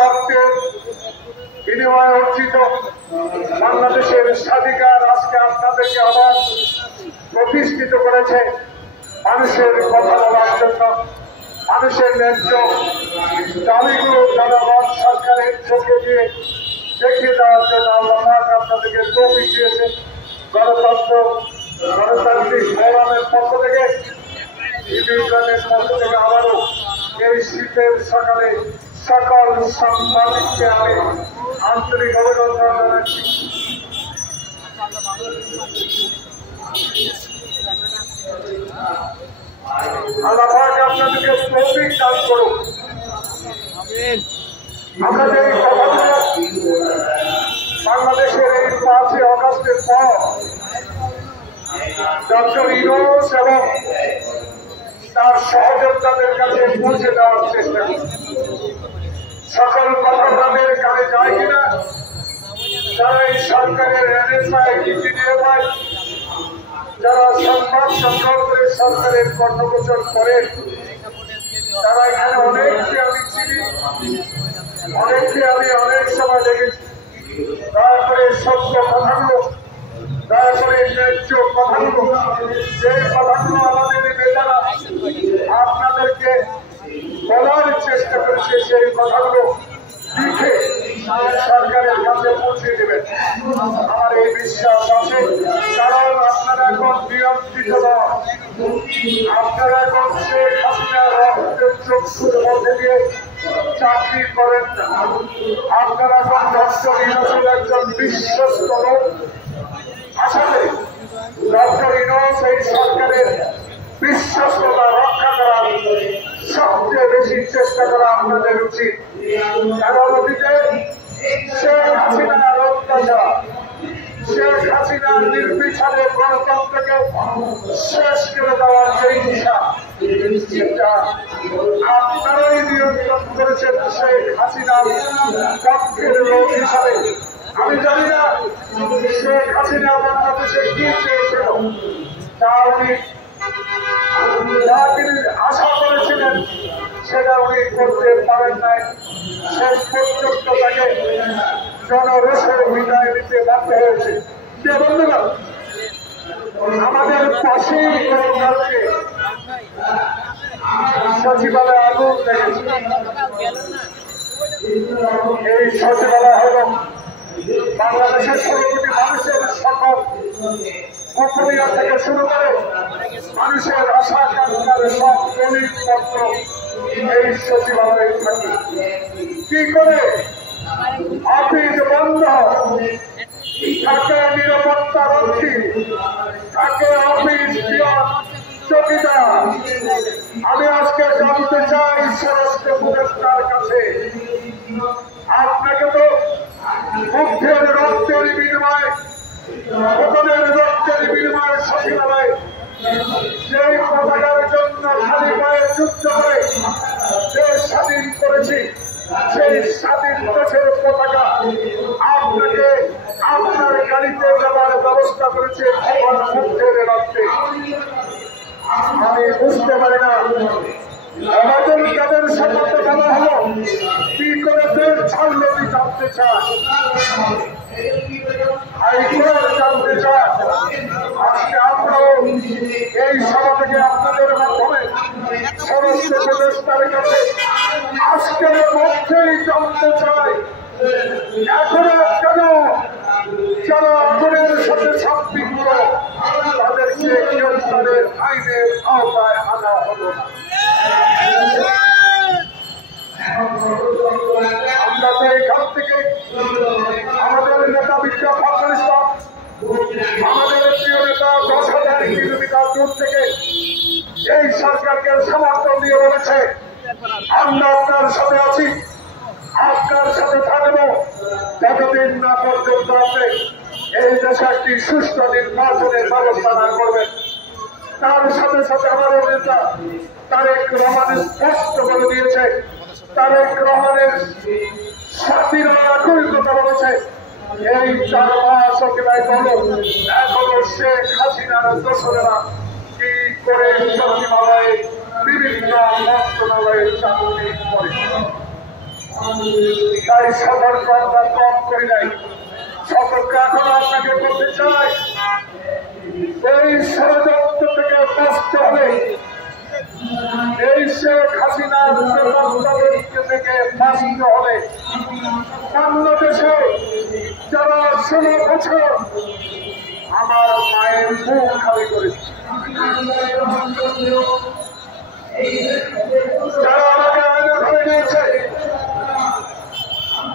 রক্তের বিনিময়ে অর্জিত বাংলাদেশের স্বাধিকার আজকে আপনাদেরকে আবার প্রতিষ্ঠিত করেছে মানুষের কথা বলার জন্য, মানুষের ন্যায্য দাবিগুলো জনগণ সরকারের চোখে দিয়ে দেখিয়ে দেওয়ার জন্য আল্লাহ আপনাদেরকে তৌফিক দিয়েছে। গণতান্ত্রিক ফোরামের পক্ষ থেকে, ইউনিয়নের পক্ষ থেকে আবারও এই শীতের সকালে সকল সাংবাদিককে আমি আন্তরিক অভিনন্দন জানাচ্ছি। আল্লাহ আপনাদেরকে তৌফিক দান করুন। আমরা যে কথাগুলো বাংলাদেশের এই 5ই আগস্টের পর ডক্টর ইউনূস এবং তার সহযোদ্ধাদের কাছে পৌঁছে দেওয়ার চেষ্টা করি, সকল কথা তাদের কানে যায় কিনা, যারা এই সরকারের NSI দিয়ে পায়, যারা সংবাদ সংগ্রহ করে সরকারের কর্ণগোচর করেন, তারা এখানে অনেককে আমি চিনি, অনেককে আমি অনেক সময় দেখেছি। দয়া করে সত্য কথাগুলো, দয়া করে ন্যায্য কথাগুলো, যে কথাগুলো আমাদের নেতারা আপনাদেরকে বলার চেষ্টা করেছে, সেই কথাগুলো লিখে সরকারের কাছে পৌঁছে দেবেন। আমার এই বিশ্বাস আছে, কারণ আপনারা এখন নিয়ন্ত্রিত নন, আপনারা এখন শেখ হাসিনার রক্তের চক্ষুর মধ্যে দিয়ে চাকরি করেন না। আপনারা এখন ডক্টর ইউনূসের একজন বিশ্বস্ত লোক। আসলে ডক্টর ইউনূস এই সরকারের বিশ্বস্ততা রক্ষা করার সবচেয়ে বেশি চেষ্টা করা আপনাদের উচিত। কারণ অতীতে শেখ হাসিনার অত্যাচার, শেখ হাসিনার নির্বিচারে গণতন্ত্রকে শেষ করে দেওয়ার যে ইচ্ছা, আপনারাই নিয়ন্ত্রণ করেছেন শেখ হাসিনার পক্ষের লোক হিসাবে। আমি জানি না শেখ হাসিনা বাংলাদেশে কি চেয়েছিল, তা উনি যা তিনি আশা করেছিলেন সেটা উনি করতে পারেন নাই। শেষ পর্যন্ত তাকে জনরোষের বিদায় দিতে বাধ্য হয়েছে। বন্ধুরা, আমাদের পাশেই কালকে সচিবালয় আগুন লেগেছে। এই সচিবালয় হল বাংলাদেশের 16 কোটি মানুষের সকল গোপনীয় থেকে শুরু করে মানুষের আশা আকাঙ্ক্ষার সব দলিলপত্র এই সচিবালয়ে থাকে। কি করে অফিস বন্ধ, থাকে নিরাপত্তা রক্ষী, থাকে অফিস চৌকিদার। আমি আজকে জানতে চাই স্বরাষ্ট্র উপদেষ্টার কাছে, আপনাকে তো বুদ্ধের রক্তের বিনিময়ে, ভোটনের রক্তের বিনিময়ে সচিবালয় যেই পতাকার জন্য খালি পায়ে যুদ্ধ করে দেশ স্বাধীন করেছি, সেই স্বাধীন দেশের পতাকা আপনাকে আপনার গাড়িতে দেওয়ার ব্যবস্থা করেছে বুদ্ধের রক্তে। আমি বুঝতে পারি না আমাদের তাদের সাথে বলা হলো কি করে দেশ ছাড়লো, কি জানতে চায়, হাইকোর্ট জানতে চায়। আজকে আমরাও এই সভা থেকে আপনাদের মাধ্যমে স্বরাষ্ট্র উপদেষ্টার কাছে আজকের মধ্যেই জানতে চাই, এখনো কেন যারা আগুনের সাথে সম্পৃক্ত তাদেরকে গ্রেফতারের আইনের আওতায় আনা হলো না। আমরা তো এখান থেকে আমাদের নেতা বিজ্ঞা ফখরুল ইসলাম, আমাদের প্রিয় নেতা 10,000 কিলোমিটার দূর থেকে এই সরকারকে সমর্থন দিয়ে বলেছে, আমরা আপনার সাথে আছি, আপনার সাথে থাকবো যতদিন না পর্যন্ত আপনি এই দেশে একটি সুষ্ঠু নির্বাচনের ব্যবস্থা না করবেন। তার সাথে সাথে আমাদের নেতা তারেক রহমান স্পষ্ট করে দিয়েছে, তারেক রহমানের স্বাধীনতা একই কথা বলেছে, এই 4 মাস অতিবাহিত হলো, এখনো শেখ হাসিনার দোসরেরা কি করে সচিবালয়ে বিভিন্ন মন্ত্রণালয়ের চাকরি করে। তাই সতর্ক আমরা কম করি নাই। সতর্ক এখন আপনাকে বলতে চাই, এই ষড়যন্ত্র থেকে বাঁচতে হবে। এই শেখ হাসিনার থেকে বাঁচতে হবে। বাংলাদেশে যারা 16 বছর আমার মায়ের মুখ খালি করেছে, যারা আমাকে আয়না ধরে নিয়েছে,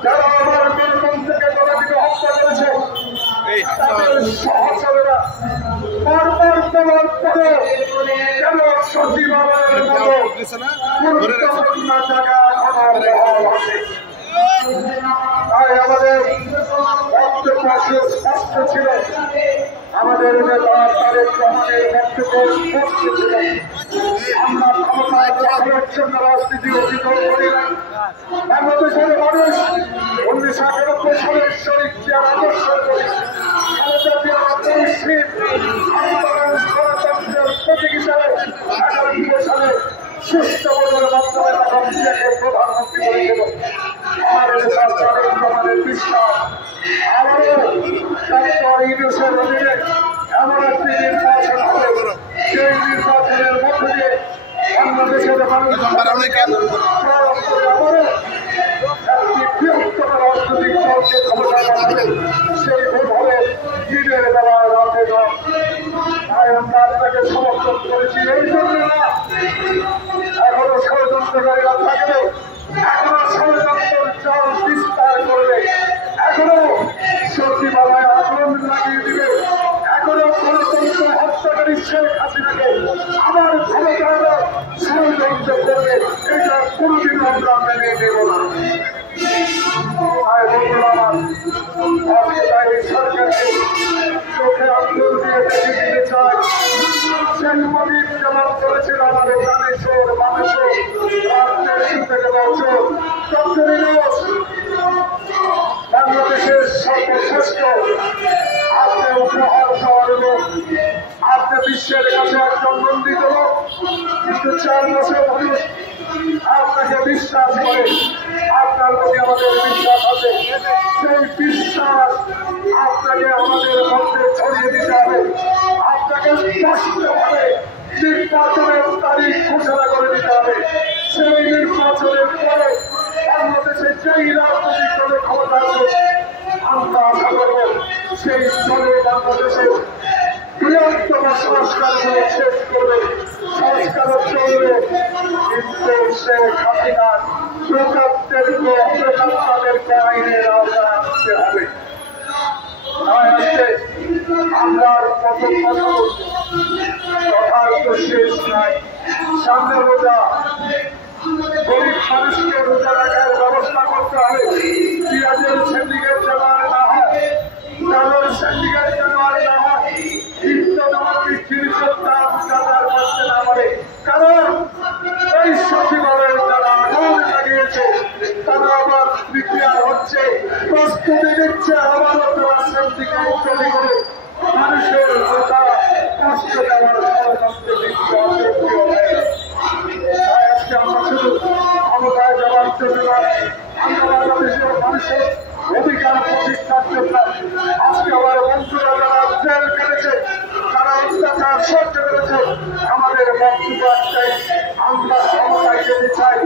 যারা আমার বেতন থেকে গলাটিকে হত্যা করেছে, তাদের সহচরেরা বারবার বলার পরে কেন সচিবালয়ের মতো গুরুত্বপূর্ণ জায়গা এখনো বহাল আছে। তাই আমাদের বক্তব্য স্পষ্ট ছিল, আমাদের নেতা তারেক রহমানের বক্তব্য স্পষ্ট ছিল। আমরা ক্ষমতায় দখলের জন্য রাজনীতি অতীত করি নাই। বাংলাদেশের মানুষ 1991 সালের শহীদ জিয়ার আদর্শের প্রতি গণতন্ত্রের প্রতীক হিসাবে 91 সালে সুস্থ ভোটের মাধ্যমে তখন জিয়াকে প্রধানমন্ত্রী করেছিল। আমাদের নেতা তারেক রহমানের বিশ্বাস আবারও ডক্টর ইউনূসের অধীনে এমন একটি নির্বাচন হবে, সেই নির্বাচনের মধ্য দিয়ে বাংলাদেশের মানুষ বৃহত্তর রাজনৈতিক দলকে ক্ষমতা বানাবে। সেই ভোট হবে দিনের বেলায়, রাতে নয়। তাই আমরা আপনাকে সমর্থন করেছি এই জন্য না, এখনো ষড়যন্ত্রকারীরা থাকবে, এখনো ষড়যন্ত্রের জাল বিস্তার করবে, এখনো সচিবালয়ে আগুন লাগিয়ে দিবে, এখনো গণতন্ত্র হত্যাকারী শেখ হাসিনাকে আবার ক্ষমতায় ষড়যন্ত্র করবে। এটা কোনদিন আমরা মেনে নেব না। সরকারকে চোখে আন্দোলন দিয়ে দেখে দিতে চাই। শেখ মুজিব যেমন করেছিল আমাদের দানেশ্বর মানুষের রাজনীতি থেকে বছর, ডক্টর ইউনূস বাংলাদেশের সর্বশ্রেষ্ঠ আপনি উপহার দেওয়ার লোক, আপনি বিশ্বের কাছে একজন নন্দিত লোক, কিন্তু 4 বছর মানুষ আপনাকে বিশ্বাস করে, আপনার প্রতি আমাদের বিশ্বাস আছে। সেই বিশ্বাস আপনাকে আমাদের মধ্যে ছড়িয়ে দিতে হবে। আপনাকে স্পষ্টভাবে নির্বাচনের তারিখ ঘোষণা করে দিতে হবে। সেই নির্বাচনের পরে বাংলাদেশে যেই রাজনৈতিক দলের ক্ষমতা আছে, আমরা আশা করব সেই দলে বাংলাদেশের বৃহত্তম সংস্কারগুলো শেষ করবে, সংস্কারও চলবে, কিন্তু শেখ হাসিনার প্রকাশতাদেরকে আইনের আওতায় আনতে হবে। আমরা প্রথম কথার তো শেষ নাই। সামনে রোজা, গরিব মানুষকে রোজা রাখার ব্যবস্থা করতে হবে। পেঁয়াজের সিন্ডিকেট যেন আর না হয়, চালের সিন্ডিকেট যেন আর না হয়, জিনিসের দাম যাতায়াত করতে না পারে। কারণ এই সচিবালয়ের যারা আগুন লাগিয়েছে তারা আবার বিক্রিয়ার হচ্ছে, প্রস্তুতি নিচ্ছে আবারও তারা সিন্ডিকেট তৈরি করে মানুষের রোজা কষ্ট দেওয়ার ষড়যন্ত্র দিচ্ছে। আজকে আমরা শুধু ক্ষমতায় যাওয়ার জন্য আমরা বাংলাদেশের মানুষের অধিকার প্রতিষ্ঠার জন্য আজকে আমার বন্ধুরা যারা জেল কেটেছে, তারা অত্যাচার সহ্য করেছে, আমাদের বক্তব্য একটাই, আমরা ক্ষমতায় যেতে চাই।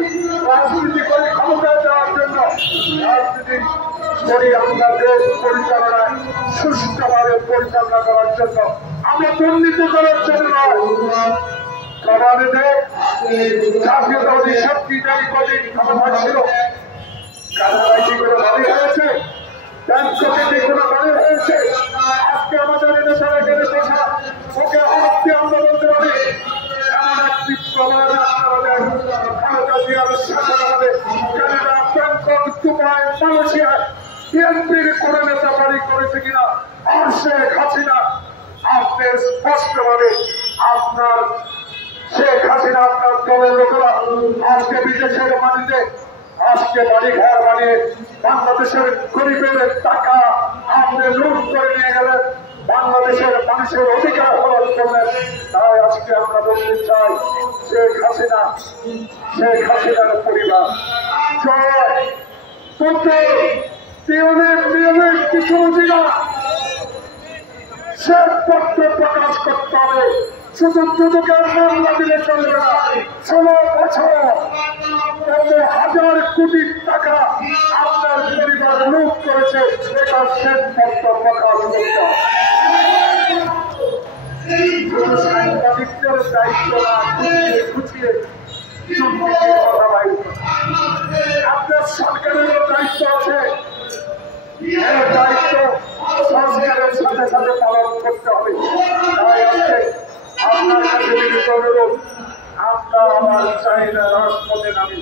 রাজনীতি করি ক্ষমতায় যাওয়ার জন্য, রাজনীতি করি আমরা দেশ পরিচালনায় সুষ্ঠুভাবে পরিচালনা করার জন্য, আমরা দুর্নীতি করার জন্য নয়। জাতীয়তাবাদী শক্তিটাই কদিন ক্ষমতা ছিল, কাছাকাছি করে বাড়ি হয়েছে, ব্যাংককে কোনো বাড়ি হয়েছে। আজকে আমাদের নেতারা গেলে বসা ওকে হত্যা আমরা বলতে পারি, এমন একটি প্রমাণ আপনারা ভারত জিয়ার শাসন আমাদের কানাডা, ব্যাংকক, দুবাই, মালয়েশিয়ায় বিএনপির কোন নেতা বাড়ি করেছে কিনা? আর শেখ হাসিনা আপনি স্পষ্টভাবে আপনার শেখ হাসিনা আপনার দলের লোকেরা আজকে বিদেশের মাটিতে আজকে বাড়ি ঘর বানিয়ে বাংলাদেশের গরিবের টাকা আপনি লুট করে নিয়ে গেলেন, বাংলাদেশের মানুষের অধিকার হরণ করলেন। তাই আজকে আজকে আমরা বলতে চাই শেখ হাসিনার পরিবার জয় পুতুল পিয়নের কিছু বুঝিনা শ্বেতপত্র প্রকাশ করতে হবে। শুধু দুদকের মামলা দিলে চলবে না। 16 বছর কত হাজার কোটি টাকা আপনার পরিবার লুট করেছে, এটা শ্বেতপত্র প্রকাশ করতে হবে। শুধু সাংবাদিকদের দায়িত্ব না, খুঁচিয়ে কথা বাইর আপনার সরকারেরও দায়িত্ব আছে। এই দায়িত্ব সরকারের সাথে সাথে পালন করতে হবে। তাই আজকে আপনার কাছে বিনীত অনুরোধ, আপনার আমার চাহিদা রাজপথে নামি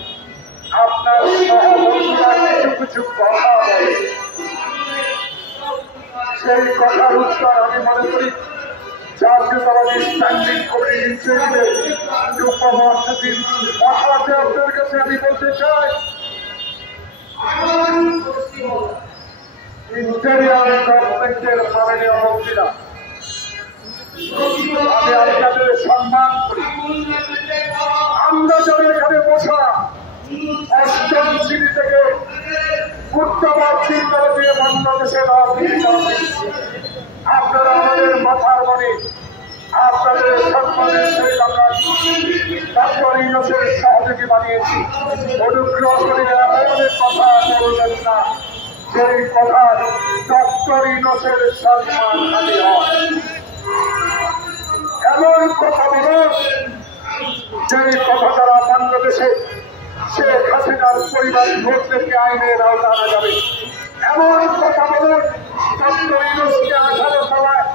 আপনার সহবর্তীরা কিছু কথা বলে, সেই কথার উত্তর আমি মনে করি জাতীয়তাবাদী স্ট্যান্ডিং কমিটির চেয়ারম্যান যুব মহাসচিব কথাতে আপনার কাছে আমি বলতে চাই, ইন্টেরিয়ার গভর্নমেন্টের মাননীয় মন্ত্রীরা, আমি আপনাদের সম্মান করি। আমরা যারা এখানে বসা 8ম শ্রেণী থেকে মুর্দাবাদ চিন্তারা দিয়ে বাংলাদেশের আপনারা আমাদের মাথার মনে, আপনাদের সম্মানের সেই আমরা ডক্টর ইউনূসের সহযোগী বানিয়েছি। অনুগ্রহ করে আমাদের কথা বলবেন না, সেই কথা ডক্টর ইউনূসের সম্মান হানি হয়। এমন কথা বলুন যেই কথা দ্বারা বাংলাদেশে শেখ হাসিনার পরিবার লোকদেরকে আইনের আওতা আনা যাবে। এমন কথা বলুন ডক্টর ইউনূসকে 18 তলায়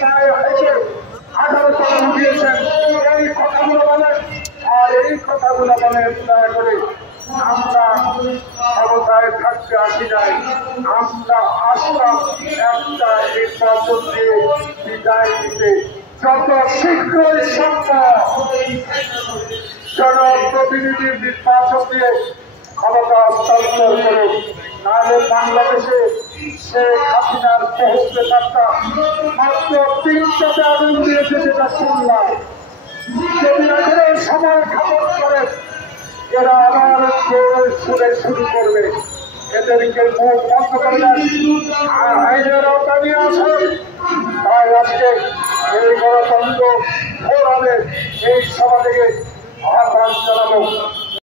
পায়ে হেঁটে 18 তলা উঠিয়েছেন, এই কথাগুলো বলেন। আর এই কথাগুলো বলেন দয়া করে আমরা ক্ষমতায় থাকতে আসি নাই, আমরা আসলাম একটা নির্বাচন দিয়ে বিদায় দিতে। যত শীঘ্রই সম্ভব জনপ্রতিনিধির নির্বাচন দিয়ে ক্ষমতা হস্তান্তর করুন, নাহলে বাংলাদেশে শেখ হাসিনার পৌঁছতে থাকতা মাত্র 3টাতে আগুন দিয়েছে যেটা শুনলাম। যদি এখনো সময় খাপন করেন এরা আবার শুনে শুরু করবে। এদেরকে মুখ বন্ধ করে আইনের আওতা নিয়ে আসেন। তাই আজকে এই গণতন্ত্র ফোরামের এই সভা থেকে আহ্বান জানাবো